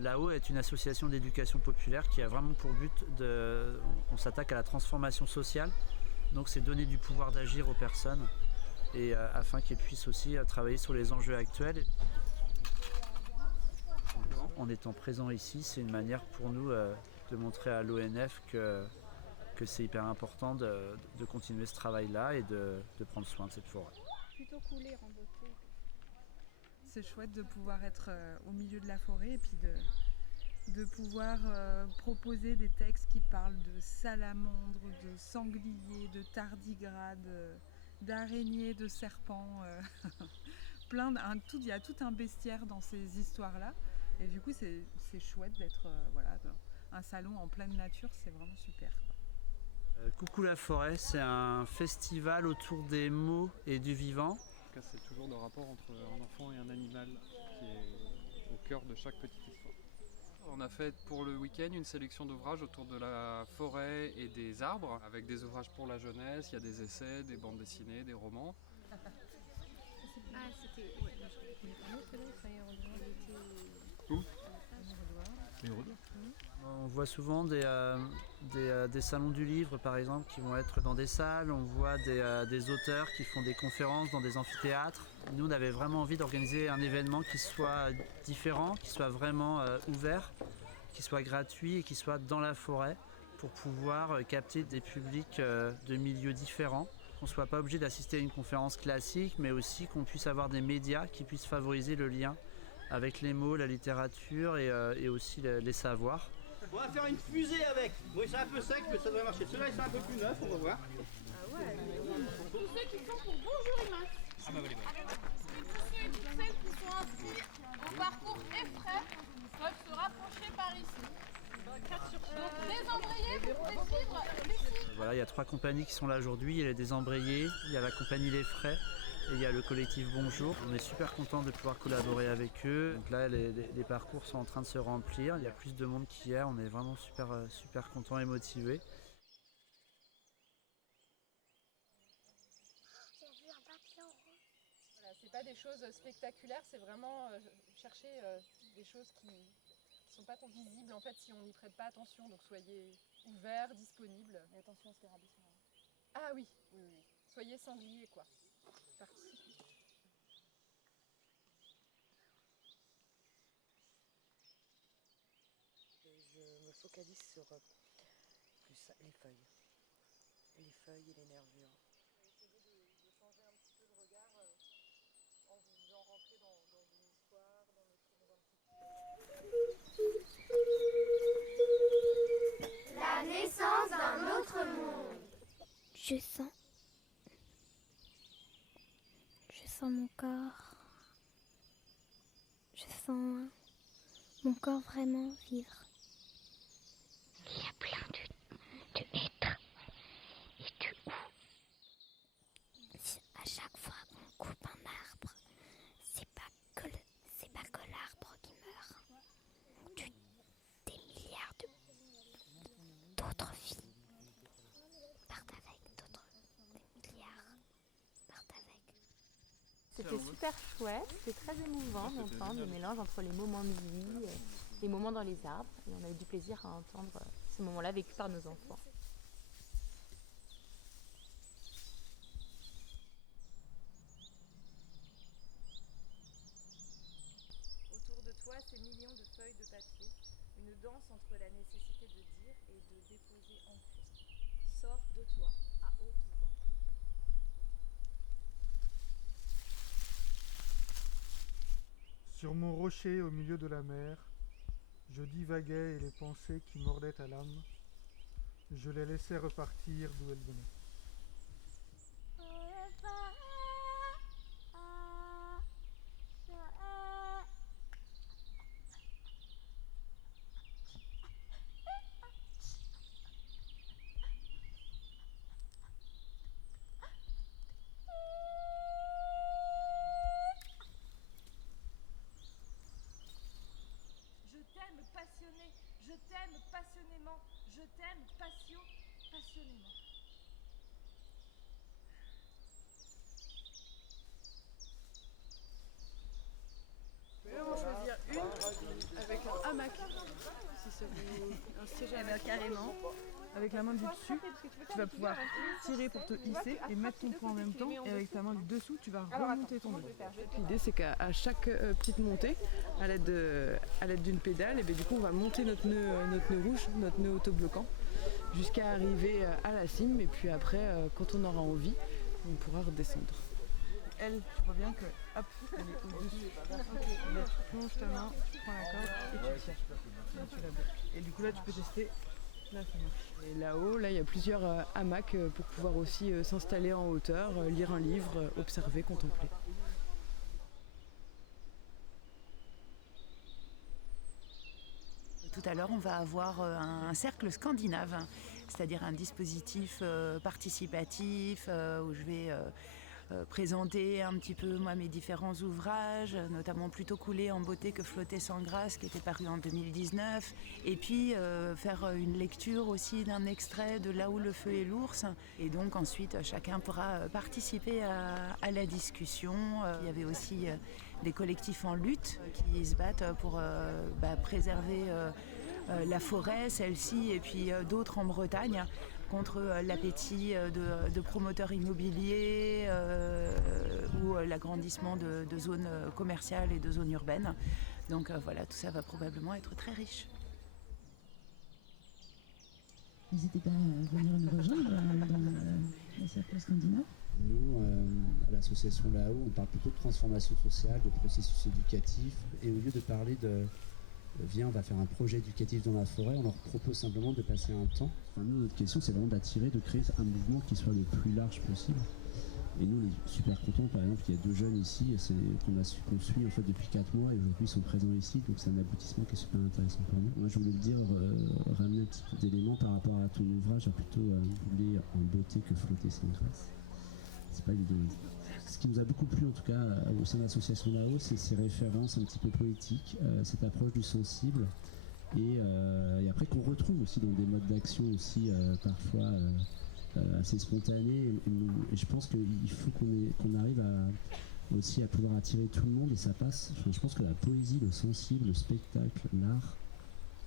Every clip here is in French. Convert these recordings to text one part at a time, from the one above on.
Là-haut est une association d'éducation populaire qui a vraiment pour but on s'attaque à la transformation sociale. Donc c'est donner du pouvoir d'agir aux personnes et afin qu'elles puissent aussi travailler sur les enjeux actuels. En étant présent ici, c'est une manière pour nous de montrer à l'ONF que c'est hyper important de continuer ce travail-là et de prendre soin de cette forêt. Plutôt couler en beauté. C'est chouette de pouvoir être au milieu de la forêt et puis de pouvoir proposer des textes qui parlent de salamandres, de sangliers, de tardigrades, d'araignées, de serpents. Il y a tout un bestiaire dans ces histoires-là. Et du coup, c'est chouette d'être un salon en pleine nature, c'est vraiment super. Coucou la forêt, c'est un festival autour des mots et du vivant. C'est toujours le rapport entre un enfant et un animal qui est au cœur de chaque petite histoire. On a fait pour le week-end une sélection d'ouvrages autour de la forêt et des arbres, avec des ouvrages pour la jeunesse, il y a des essais, des bandes dessinées, des romans. Ah, c'était. Ouais, je connais pas l'autre, là, Où On voit souvent des salons du livre par exemple qui vont être dans des salles, on voit des auteurs qui font des conférences dans des amphithéâtres. Nous on avait vraiment envie d'organiser un événement qui soit différent, qui soit vraiment ouvert, qui soit gratuit et qui soit dans la forêt pour pouvoir capter des publics de milieux différents. Qu'on ne soit pas obligé d'assister à une conférence classique mais aussi qu'on puisse avoir des médias qui puissent favoriser le lien avec les mots, la littérature et aussi les savoirs. On va faire une fusée avec. Oui, c'est un peu sec, mais ça devrait marcher. Ceux-là, ils sont un peu plus neufs, on va voir. Ah ouais. Tous ceux qui sont pour Bonjour Imas. Ah bah voilà. Tous ceux et toutes celles qui sont inscrits au parcours Effray peuvent se rapprocher par ici. Donc les embrayés, vous pouvez suivre les signes. Voilà, il y a 3 compagnies qui sont là aujourd'hui. Il y a les Désembrayés, il y a la compagnie Les Frais et il y a le collectif Bonjour. On est super content de pouvoir collaborer avec eux. Donc là, les parcours sont en train de se remplir. Il y a plus de monde qu'hier. On est vraiment super contents et motivés. J'ai vu un papillon rose. Voilà, c'est pas des choses spectaculaires, c'est vraiment chercher des choses qui sont pas tant visibles en fait si on n'y prête pas attention. Donc soyez ouverts, disponibles. Mais attention à se faire rabaisser. Ah oui. Soyez sangliers quoi. C'est parti. Je me focalise sur plus les feuilles et les nervures. Essayez de changer un petit peu le regard en vous faisant rentrer dans une histoire, dans un petit... La naissance d'un autre monde. Je sens mon corps. Je sens mon corps vraiment vivre. Il y a plein de êtres. Et de où? À chaque fois qu'on coupe un arbre, c'est pas que l'arbre qui meurt. Des milliards d'autres vies partent avec, des milliards partent avec. C'était super chouette, c'était très émouvant d'entendre le mélange entre les moments de vie, les moments dans les arbres. Et on a eu du plaisir à entendre ce moment-là vécu par nos enfants. Autour de toi, ces millions de feuilles de papier, une danse entre la nécessité de dire et de déposer ancré. Sors de toi à haute voix. Sur mon rocher au milieu de la mer, je divaguais et les pensées qui mordaient à l'âme, je les laissais repartir d'où elles venaient. Je t'aime passionné, je t'aime passionnément, je t'aime passionnément. Je vais en choisir une avec un hamac si ça vous... un siège à carrément. Avec la main du dessus, tu vas pouvoir tirer pour te hisser et mettre ton poids en même temps. Et avec ta main du dessous, tu vas remonter ton dos. L'idée, c'est qu'à chaque petite montée, à l'aide d'une pédale, et bien, du coup, on va monter notre nœud rouge, notre nœud autobloquant, jusqu'à arriver à la cime. Et puis après, quand on aura envie, on pourra redescendre. Elle, tu vois bien que, hop, elle est au-dessus. Là, tu plonges ta main, tu prends la corde et tu tires. Là, tu la bloques. Et du coup, là, tu peux tester. Là, ça marche. Et là-haut, là, il y a plusieurs hamacs pour pouvoir aussi s'installer en hauteur, lire un livre, observer, contempler. Tout à l'heure, on va avoir un cercle scandinave, c'est-à-dire un dispositif participatif où je vais présenter un petit peu moi mes différents ouvrages, notamment Plutôt couler en beauté que flotter sans grâce, qui était paru en 2019, et puis faire une lecture aussi d'un extrait de Là où le feu et l'ours, et donc ensuite chacun pourra participer à la discussion. Il y avait aussi des collectifs en lutte qui se battent pour préserver la forêt, celle-ci, et puis d'autres en Bretagne, contre l'appétit de promoteurs immobiliers ou l'agrandissement de zones commerciales et de zones urbaines. Donc voilà, tout ça va probablement être très riche. N'hésitez pas à venir nous rejoindre dans le cercle scandinave. Nous, à l'association là-haut, on parle plutôt de transformation sociale, de processus éducatif, et au lieu de parler de viens, on va faire un projet éducatif dans la forêt, on leur propose simplement de passer un temps. Enfin, nous, notre question, c'est vraiment d'attirer, de créer un mouvement qui soit le plus large possible. Et nous, on est super contents, par exemple, il y a 2 jeunes ici qu'on suit en fait depuis 4 mois, et aujourd'hui ils sont présents ici, donc c'est un aboutissement qui est super intéressant pour nous. Moi, je voulais le dire, ramener un petit peu d'éléments par rapport à ton ouvrage, à plutôt couler en beauté que flotter sans grâce. C'est pas évident. Ce qui nous a beaucoup plu en tout cas au sein de l'association là-haut, c'est ces références un petit peu poétiques, cette approche du sensible, et après qu'on retrouve aussi dans des modes d'action aussi parfois assez spontanés, et je pense qu'il faut qu'on arrive aussi à pouvoir attirer tout le monde, et ça passe. Enfin, je pense que la poésie, le sensible, le spectacle, l'art,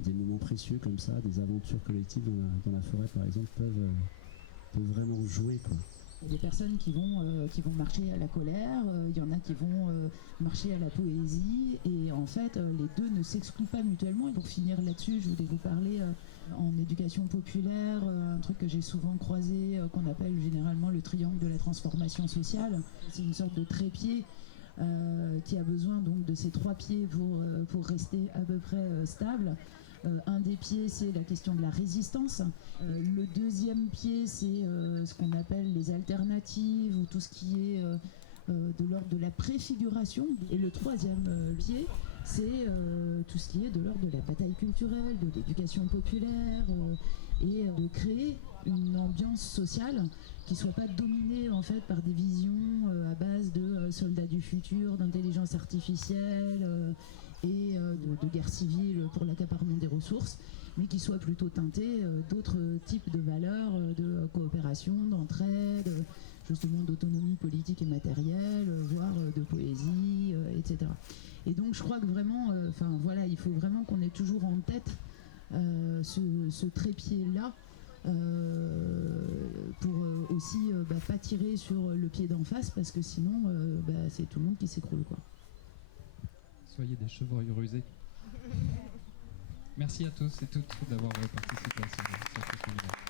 des moments précieux comme ça, des aventures collectives dans la forêt par exemple, peuvent vraiment jouer, quoi. Il y a des personnes qui vont marcher à la colère, il y en a qui vont marcher à la poésie, et en fait les deux ne s'excluent pas mutuellement. Et pour finir là-dessus, je voulais vous parler en éducation populaire, un truc que j'ai souvent croisé, qu'on appelle généralement le triangle de la transformation sociale. C'est une sorte de trépied qui a besoin donc de ces 3 pieds pour rester à peu près stable. Un des pieds, c'est la question de la résistance. Le deuxième pied, c'est ce qu'on appelle les alternatives, ou tout ce qui est de l'ordre de la préfiguration. Et le troisième pied, c'est tout ce qui est de l'ordre de la bataille culturelle, de l'éducation populaire, et de créer une ambiance sociale qui ne soit pas dominée en fait par des visions à base de soldats du futur, d'intelligence artificielle, et de guerre civile pour l'accaparement des ressources, mais qui soit plutôt teinté d'autres types de valeurs, de coopération, d'entraide, justement d'autonomie politique et matérielle, voire de poésie, etc. Et donc je crois que vraiment, il faut vraiment qu'on ait toujours en tête ce trépied-là, pour aussi pas tirer sur le pied d'en face, parce que sinon c'est tout le monde qui s'écroule, quoi. Soyez des chevreuils rusés. Merci à tous et toutes d'avoir participé à ce séminaire.